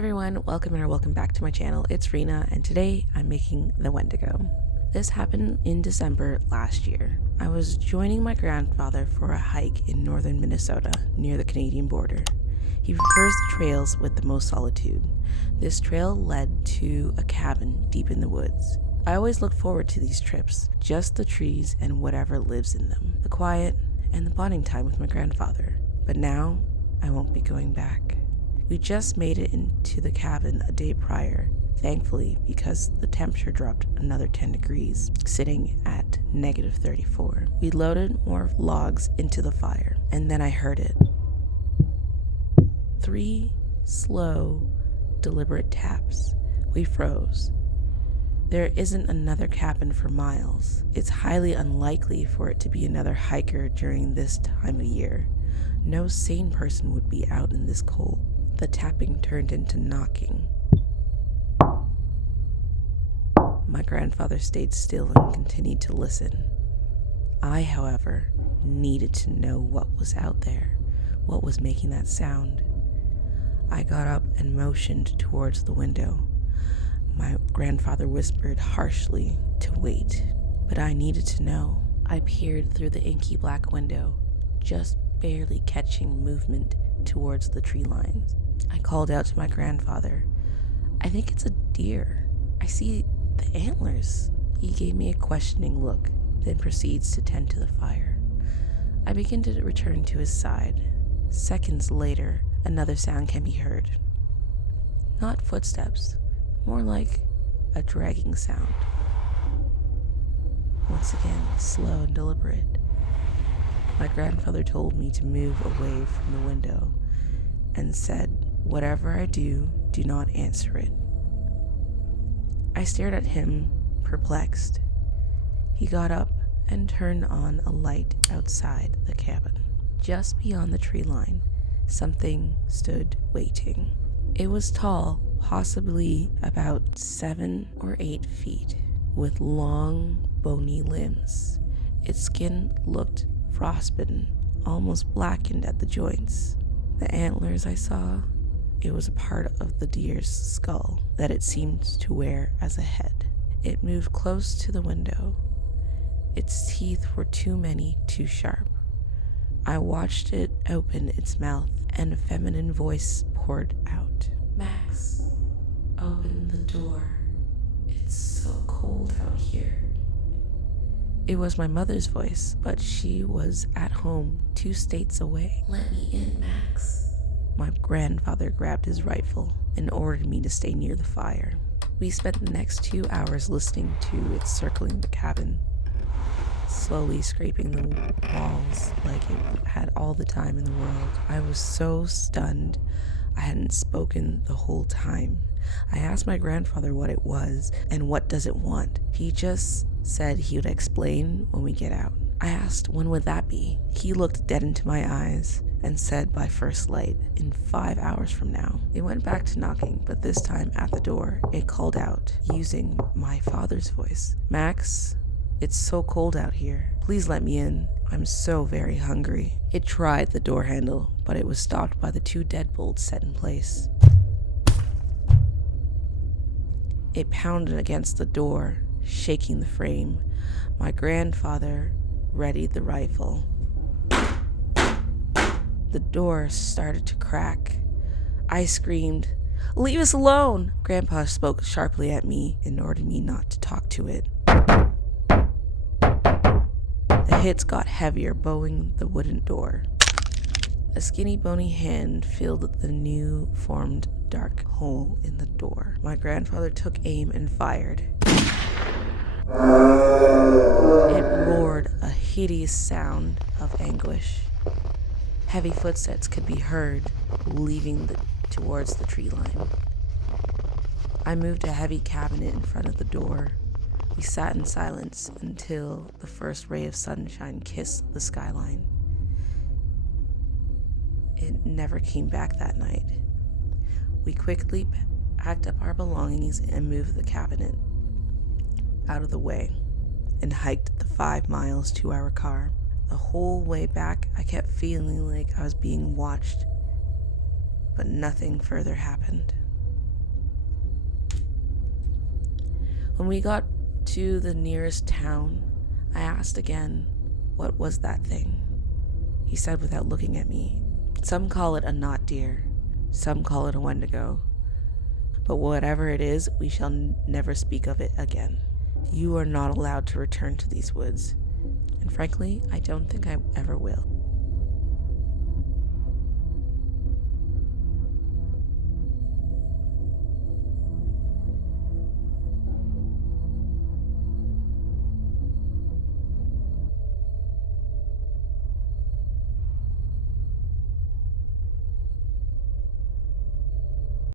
everyone, welcome back to my channel. It's Rena, and today I'm making the Wendigo. This happened in December last year. I was joining my grandfather for a hike in northern Minnesota near the Canadian border. He prefers the trails with the most solitude. This trail led to a cabin deep in the woods. I always look forward to these trips, just the trees and whatever lives in them, the quiet and the bonding time with my grandfather. But now, I won't be going back. We just made it into the cabin a day prior, thankfully, because the temperature dropped another 10 degrees, sitting at -34. We loaded more logs into the fire, and then I heard it. 3 slow, deliberate taps. We froze. There isn't another cabin for miles. It's highly unlikely for it to be another hiker during this time of year. No sane person would be out in this cold. The tapping turned into knocking. My grandfather stayed still and continued to listen. I, however, needed to know what was out there, what was making that sound. I got up and motioned towards the window. My grandfather whispered harshly to wait, but I needed to know. I peered through the inky black window, just barely catching movement towards the tree lines. I called out to my grandfather. "I think it's a deer. I see the antlers." He gave me a questioning look, then proceeds to tend to the fire. I begin to return to his side. Seconds later, another sound can be heard. Not footsteps, more like a dragging sound. Once again, slow and deliberate. My grandfather told me to move away from the window and said, "Whatever I do, do not answer it." I stared at him, perplexed. He got up and turned on a light outside the cabin. Just beyond the tree line, something stood waiting. It was tall, possibly about 7 or 8 feet, with long, bony limbs. Its skin looked frostbitten, almost blackened at the joints. The antlers I saw, it was a part of the deer's skull that it seemed to wear as a head. It moved close to the window. Its teeth were too many, too sharp. I watched it open its mouth, and a feminine voice poured out. "Max, open the door. It's so cold out here." It was my mother's voice, but she was at home 2 states away. "Let me in, Max." My grandfather grabbed his rifle and ordered me to stay near the fire. We spent the next 2 hours listening to it circling the cabin, slowly scraping the walls like it had all the time in the world. I was so stunned. I hadn't spoken the whole time. I asked my grandfather what it was and what does it want. He just said he would explain when we get out. I asked, when would that be? He looked dead into my eyes and said by first light, in 5 hours from now. It went back to knocking, but this time at the door, it called out using my father's voice. "Max, it's so cold out here. Please let me in. I'm so very hungry." It tried the door handle, but it was stopped by the 2 deadbolts set in place. It pounded against the door, shaking the frame. My grandfather readied the rifle. The door started to crack. I screamed, "Leave us alone!" Grandpa spoke sharply at me and ordered me not to talk to it. The hits got heavier, bowing the wooden door. A skinny, bony hand filled the new formed dark hole in the door. My grandfather took aim and fired. It roared, a hideous sound of anguish. Heavy footsteps could be heard, leaving towards the tree line. I moved a heavy cabinet in front of the door. We sat in silence until the first ray of sunshine kissed the skyline. It never came back that night. We quickly packed up our belongings and moved the cabinet out of the way and hiked the 5 miles to our car. The whole way back, I kept feeling like I was being watched, but nothing further happened. When we got to the nearest town, I asked again, what was that thing? He said without looking at me, some call it a knot deer, some call it a wendigo, but whatever it is, we shall never speak of it again. You are not allowed to return to these woods, and frankly, I don't think I ever will.